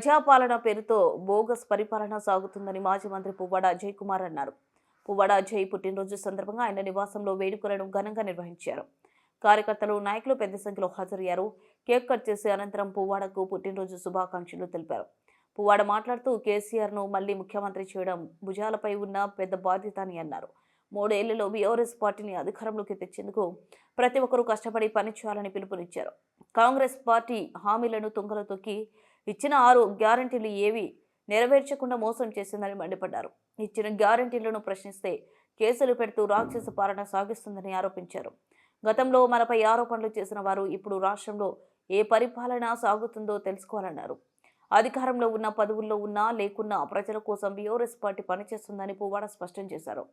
ప్రజాపాలన పేరుతో బోగస్ పరిపాలన సాగుతుందని మాజీ మంత్రి పువ్వాడ అజయ్ కుమార్ అన్నారు. పువ్వాడ అజయ్ పుట్టినరోజు సందర్భంగా ఆయన నివాసంలో వేడుకలను ఘనంగా నిర్వహించారు. కార్యకర్తలు, నాయకులు పెద్ద సంఖ్యలో హాజరయ్యారు. కేక్ కట్ చేసి అనంతరం పువ్వాడకు పుట్టినరోజు శుభాకాంక్షలు తెలిపారు. పువ్వాడ మాట్లాడుతూ కేసీఆర్ను మళ్లీ ముఖ్యమంత్రి చేయడం భుజాలపై ఉన్న పెద్ద బాధ్యత అని అన్నారు. 3 ఏళ్లలో బీఆర్ఎస్ పార్టీని అధికారంలోకి తెచ్చేందుకు ప్రతి ఒక్కరూ కష్టపడి పనిచేయాలని పిలుపునిచ్చారు. కాంగ్రెస్ పార్టీ హామీలను తుంగలో తొక్కి ఇచ్చిన 6 గ్యారంటీలు ఏవి నెరవేర్చకుండా మోసం చేసిందని మండిపడ్డారు. ఇచ్చిన గ్యారంటీలను ప్రశ్నిస్తే కేసులు పెడుతూ రాక్షస పాలన సాగిస్తుందని ఆరోపించారు. గతంలో మనపై ఆరోపణలు చేసిన వారు ఇప్పుడు రాష్ట్రంలో ఏ పరిపాలన సాగుతుందో తెలుసుకోవాలన్నారు. అధికారంలో ఉన్న, పదవుల్లో ఉన్నా లేకున్నా ప్రజల కోసం బీఆర్ఎస్ పార్టీ పనిచేస్తుందని పువ్వాడ స్పష్టం చేశారు.